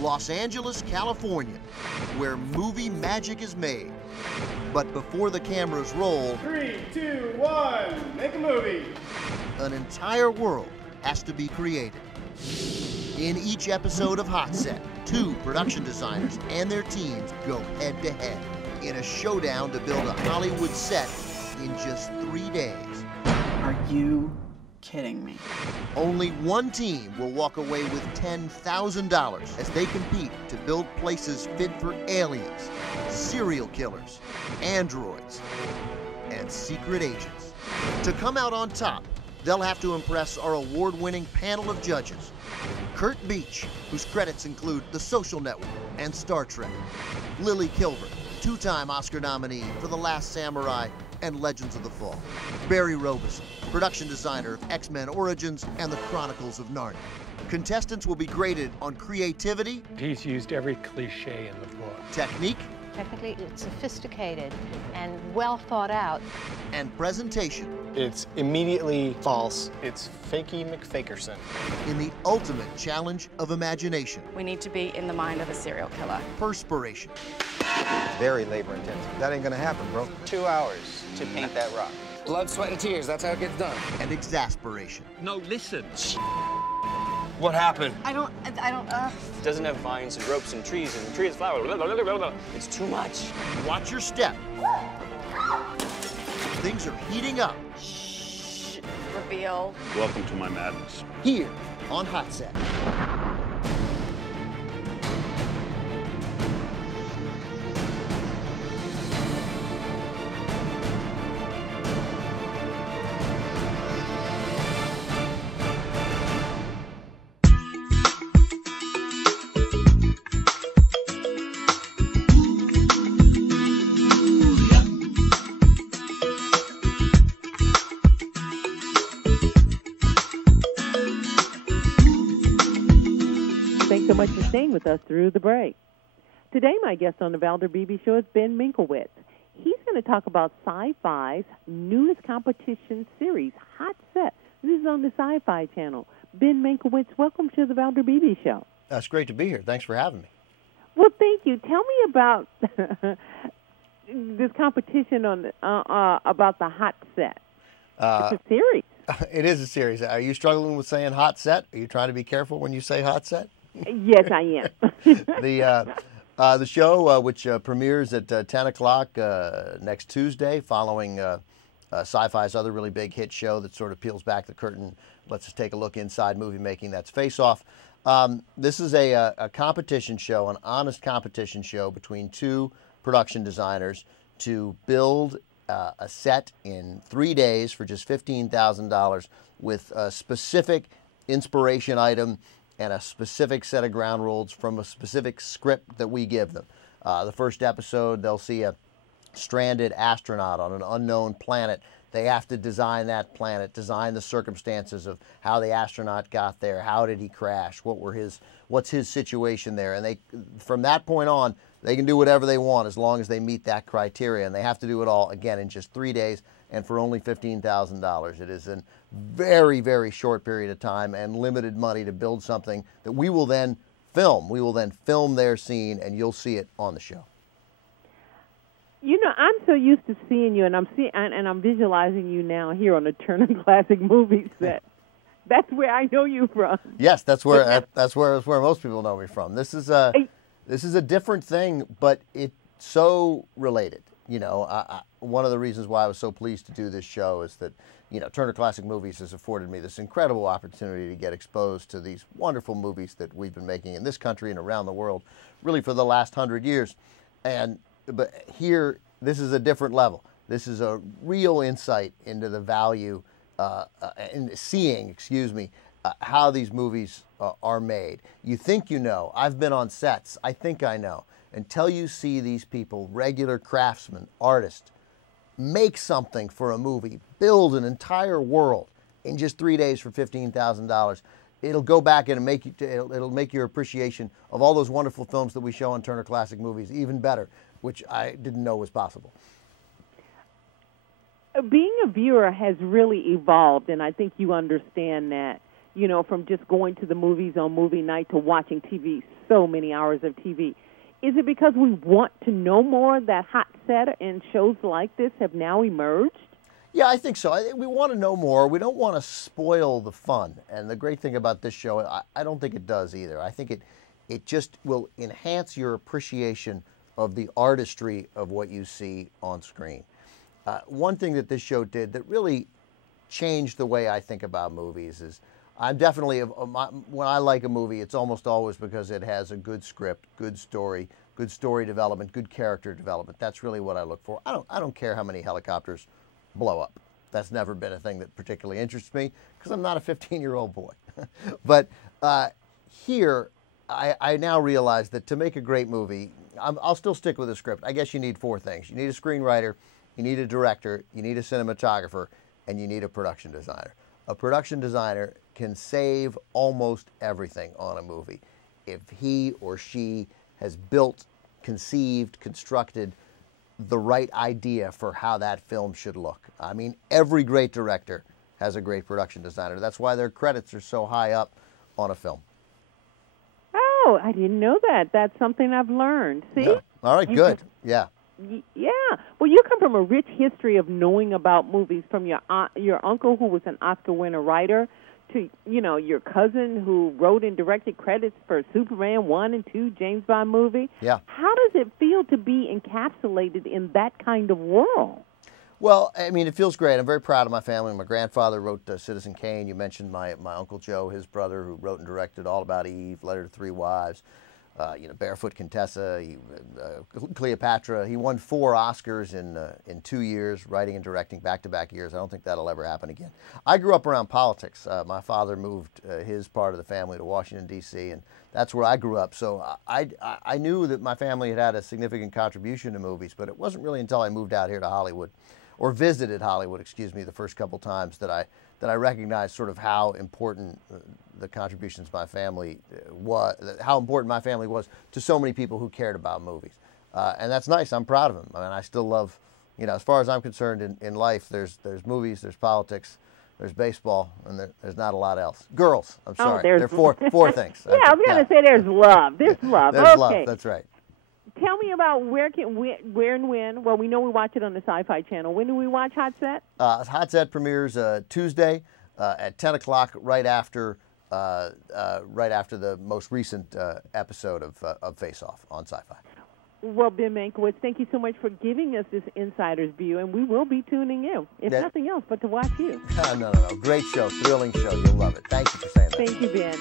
Los Angeles, California, where movie magic is made. But before the cameras roll, 3, 2, 1, make a movie. An entire world has to be created. In each episode of Hot Set, 2 production designers and their teams go head to head in a showdown to build a Hollywood set in just 3 days. Are you kidding me? Only one team will walk away with $10,000 as they compete to build places fit for aliens, serial killers, androids, and secret agents. To come out on top, they'll have to impress our award-winning panel of judges. Kurt Beach, whose credits include The Social Network and Star Trek. Lily Kilver, 2-time Oscar nominee for The Last Samurai and Legends of the Fall. Barry Robeson, production designer of X-Men Origins and The Chronicles of Narnia. Contestants will be graded on creativity. He's used every cliche in the book. Technique. Technically, it's sophisticated and well thought out. And presentation. It's immediately false. It's fakey McFakerson. In the ultimate challenge of imagination. We need to be in the mind of a serial killer. Perspiration. Very labor intensive. That ain't gonna happen, bro. 2 hours to paint that rock. Blood, sweat, and tears. That's how it gets done. And exasperation. No, listen. What happened? I don't. It doesn't have vines and ropes and trees and trees, flowers. It's too much. Watch your step. Things are heating up. Shh. Reveal. Welcome to my madness. Here on Hot Set. Thanks so much for staying with us through the break. Today, my guest on the Valder Beebe Show is Ben Mankiewicz. He's going to talk about SYFY's newest competition series, Hot Set. This is on the SYFY Channel. Ben Mankiewicz, welcome to the Valder Beebe Show. That's great to be here. Thanks for having me. Well, thank you. Tell me about this competition on about the Hot Set. It's a series. It is a series. Are you struggling with saying Hot Set? Are you trying to be careful when you say Hot Set? Yes, I am. The show, which premieres at 10 o'clock next Tuesday, following SYFY's other really big hit show that sort of peels back the curtain, lets us take a look inside movie making. That's Face Off. This is a competition show, an honest competition show between 2 production designers to build a set in 3 days for just $15,000 with a specific inspiration item and a specific set of ground rules from a specific script that we give them. The first episode, they'll see a stranded astronaut on an unknown planet. They have to design that planet, design the circumstances of how the astronaut got there, how did he crash, what's his situation there, and from that point on, they can do whatever they want as long as they meet that criteria, and they have to do it all, again, in just 3 days and for only $15,000. It is a very, very short period of time and limited money to build something that we will then film. We will then film their scene, and you'll see it on the show. You know, I'm so used to seeing you, and I'm visualizing you now here on the Turner Classic Movie set. That's where I know you from. Yes, that's where most people know me from. This is a different thing, but it's so related. You know, one of the reasons why I was so pleased to do this show is that, you know, Turner Classic Movies has afforded me this incredible opportunity to get exposed to these wonderful movies that we've been making in this country and around the world, really for the last 100 years. But here, this is a different level. This is a real insight into the value in seeing, how these movies are made. You think you know. I've been on sets. I think I know. Until you see these people, regular craftsmen, artists, make something for a movie, build an entire world in just 3 days for $15,000, it'll go back and it'll make your appreciation of all those wonderful films that we show on Turner Classic Movies even better, which I didn't know was possible. Being a viewer has really evolved, and I think you understand that. you know, from just going to the movies on movie night to watching TV, so many hours of TV. Is it because we want to know more that Hot Set and shows like this have now emerged? Yeah, I think so. We want to know more. We don't want to spoil the fun. And the great thing about this show, I don't think it does either. I think it just will enhance your appreciation of the artistry of what you see on screen. One thing that this show did that really changed the way I think about movies is I'm definitely, when I like a movie, it's almost always because it has a good script, good story development, good character development. That's really what I look for. I don't care how many helicopters blow up. That's never been a thing that particularly interests me because I'm not a 15-year-old boy. But here, I now realize that to make a great movie, I'll still stick with the script. I guess you need four things. You need a screenwriter, you need a director, you need a cinematographer, and you need a production designer. A production designer can save almost everything on a movie if he or she has built, conceived, constructed the right idea for how that film should look. I mean, every great director has a great production designer. That's why their credits are so high up on a film. Oh, I didn't know that. That's something I've learned. See? Yeah. All right, good. Yeah. Yeah. Well, you come from a rich history of knowing about movies, from your uncle who was an Oscar winner writer to, you know, your cousin who wrote and directed credits for Superman 1 and 2, James Bond movie. Yeah. How does it feel to be encapsulated in that kind of world? Well, I mean, it feels great. I'm very proud of my family. My grandfather wrote Citizen Kane. You mentioned my Uncle Joe, his brother, who wrote and directed All About Eve, Letter to Three Wives, Barefoot Contessa, Cleopatra. He won 4 Oscars in 2 years, writing and directing back-to-back years. I don't think that'll ever happen again. I grew up around politics. My father moved his part of the family to Washington, D.C., and that's where I grew up. So I knew that my family had a significant contribution to movies, but it wasn't really until I moved out here to Hollywood, or visited Hollywood, excuse me, the first couple times that I recognized sort of how important the contributions my family how important my family was to so many people who cared about movies. And that's nice. I'm proud of them. I mean, I still love, as far as I'm concerned in life, there's movies, there's politics, there's baseball, and there's not a lot else. Girls, I'm sorry. There are four things. Yeah, I was going to say there's love. There's love. There's okay. love, that's right. Tell me about where and when. Well, we know we watch it on the SYFY Channel. When do we watch Hot Set? Hot Set premieres Tuesday at 10 o'clock, right after the most recent episode of Face Off on SYFY. Well, Ben Mankiewicz, thank you so much for giving us this insider's view, and we will be tuning in, if nothing else, but to watch you. No. Great show, thrilling show. You'll love it. Thank you for saying that. Thank you, Ben.